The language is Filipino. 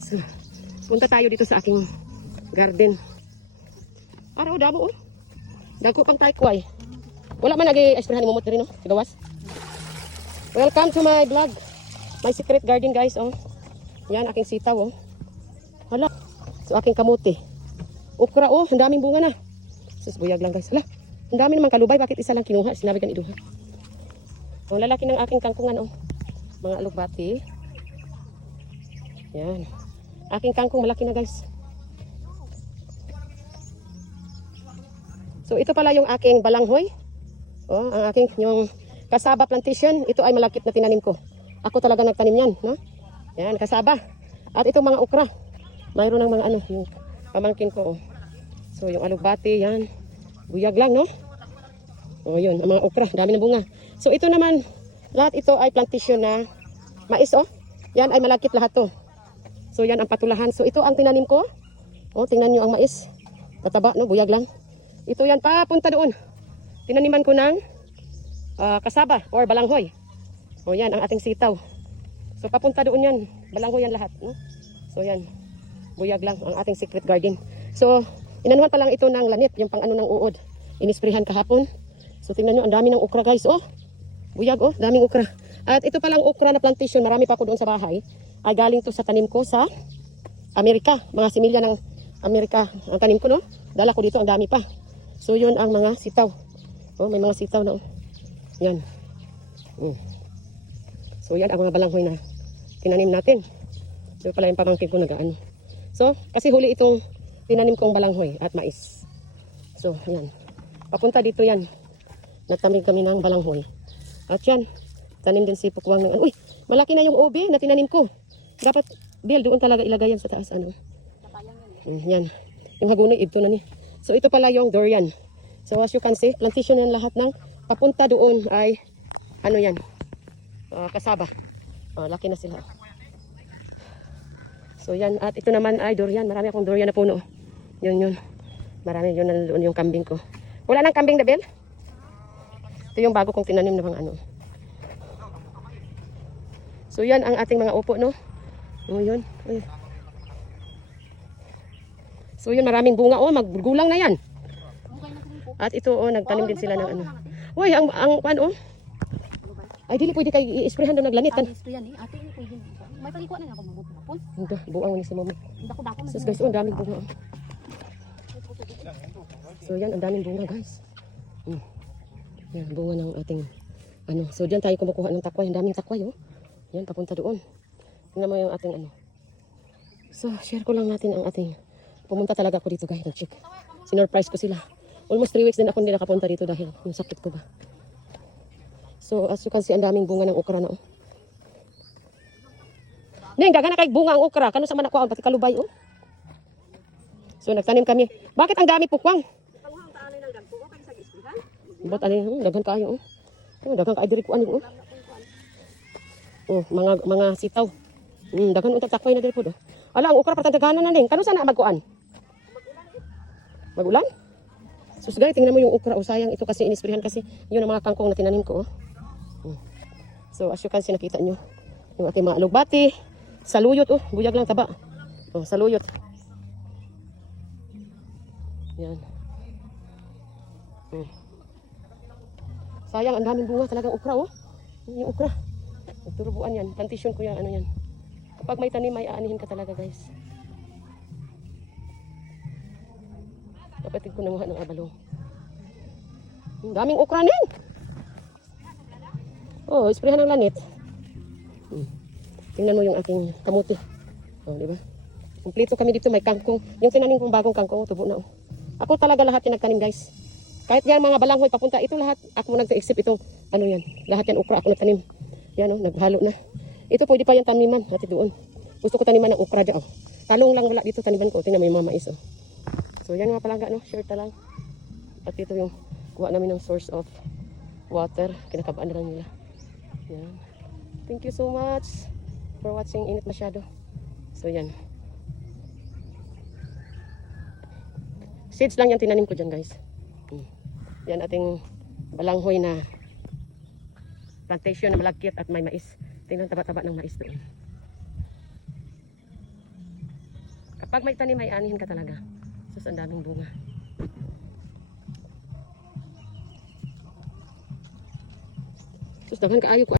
So, punta tayo dito sa aking garden. Araw, damo oh. Dagko pang taykway. Wala man nag-esprehan ni Momot rin, no? Sigawas. Welcome to my vlog. My secret garden, guys, oh. Yan, aking sitaw, oh. Hala. So, aking kamuti. Okra, oh. Ang daming bunga na. Sus, buyag lang, guys. Hala. Ang dami naman kalubay. Bakit isa lang kinuha? Sinabi kan iduha. Ang lalaki ng aking kangkungan, oh. Mga alugbati. Yan. Aking kangkong malaki na, guys. So, ito pala yung aking balanghoy. Oh, ang aking yung kasaba plantation. Ito ay malakit na tinanim ko. Ako talaga nagtanim yan, no? Yan, kasaba. At itong mga okra. Mayroon ng mga ano, yung pamangkin ko, oh. So, yung alugbati, yan. Buyag lang, no? Oh, yun, ang mga okra. Dami na bunga. So, ito naman, lahat ito ay plantation na mais, oh. Yan ay malakit lahat to. So, yan ang patulahan. So, ito ang tinanim ko. Oh, tingnan nyo ang mais. Tataba, no? Buyag lang. Ito yan, papunta doon. Tinaniman ko ng kasaba or balanghoy. O yan, ang ating sitaw. So papunta doon yan. Balanghoy yan lahat. No? So yan, buyag lang ang ating secret garden. So, inanuhan pa lang ito ng lanit, yung pang ano ng uod. Inisprehan kahapon. So tingnan nyo, ang dami ng okra, guys. Oh, buyag, oh, daming okra. At ito palang okra na plantation, marami pa ako doon sa bahay. Ay galing to sa tanim ko sa Amerika. Mga similya ng Amerika ang tanim ko, no? Dala ko dito, ang dami pa. So yun ang mga sitaw. Oh, may mga sitaw na, oh. Yan. So yan ang mga balanghoy na tinanim natin. So pala yung pamangkin ko nagaano. So kasi huli itong tinanim kong balanghoy at mais. So yan. Papunta dito yan. Nagtanim kami ng balanghoy. At yan. Tanim din si Pukwang ng ano. Uy, malaki na yung obi na tinanim ko. Dapat, Bill, doon talaga ilagay yan sa taas. Ano. Yan. Yung hagunay, ito na ni. So ito pala yung durian. So as you can see, plantation yan lahat ng papunta doon ay ano yan, kasaba. Laki na sila. So yan, at ito naman ay durian. Marami akong durian na puno. Yun. Marami yun nandoon yung kambing ko. Wala nang kambing na, Bel? Ito yung bago kong tinanim na mga ano. So yan ang ating mga upo, no? Yun. Ay. So yun, maraming bunga. Maggulang na yan. At ito, nagtanim din sila ng ano. Uy, ang ano, ay, dili pwede kayo i-sprayhan doon naglanitan. Sprayan eh. Ate, pwede. May palikuan na ako magpapon. Hindi, buang ni si mama. Dako-dako na. So guys, ang daming bunga. So yan, ang daming bunga, guys. Yan, bunga ng ating ano. So diyan tayo kumukuha ng takway. Ang daming takway, oh. Yan, papunta doon. Tingnan mo yung ating ano. So, share ko lang natin ang ating. Pumunta talaga ako dito, guys. Nag-check. Sinurprise ko sila. Almost 3 weeks din ako hindi nakapunta dito dahil yung sakit ko ba. So, as you can see, ang daming bunga ng okra na, oh. Neng, gagana kay bunga ang okra. Kano sa man ako, pati kalubay, oh. So, nagtanim kami. Bakit ang dami pukwang? Ba't ano, daghan kayo, oh. Daghan kayo diri ko ano, oh. Oh, mga sitaw. Daghan unta takway na diri po, oh. Ala, ang okra patang daghanan na, Neng. Kano sana magkuan? Magulan? Sus guys, tingnan mo yung okra. Sayang ito kasi inisprehan kasi yun ang mga kangkong na tinanim ko. So as you can see, nakita nyo yung ating mga alugbati. Saluyot, buyag lang taba. Saluyot. Yan. Sayang, ang daming bunga talagang okra, oh. Yung okra. Nagturubuan yan. Plantation ko yan, ano yan. Kapag may tanim, may aanihin ka talaga, guys. Kapatid ko nanguha ng abalong. Ang daming okra nin. Isprehan ng lanit. Tingnan mo yung aking kamuti. Di ba? Kumpleto kami dito, may kangkong. Yung tinanim kong bagong kangkong, tubo na. Ako talaga lahat yung nagtanim, guys. Kahit yan mga balanghoy papunta, ito lahat. Ako nag-exhibit itong, ano yan. Lahat yan okra, ako nagtanim. Yan, naghalo na. Ito pwede pa yung taniman. Hati doon. Gusto ko taniman ng okra dyan. Talong lang wala dito, taniman ko. Tingnan mo yung mga mais, So yan mga palangga, no? Share ta lang. At ito yung kuha namin ng source of water. Kinakabaan na lang nila. Yan. Thank you so much for watching. Init masyado. So yan. Seeds lang yung tinanim ko dyan, guys. Yan ating balanghoy na plantation na malagkit at may mais. Tingnan taba-taba ng mais doon. Pag may tanim, may anihin ka talaga. Sus, ang daming bunga. Sus, daghan kaayo ko.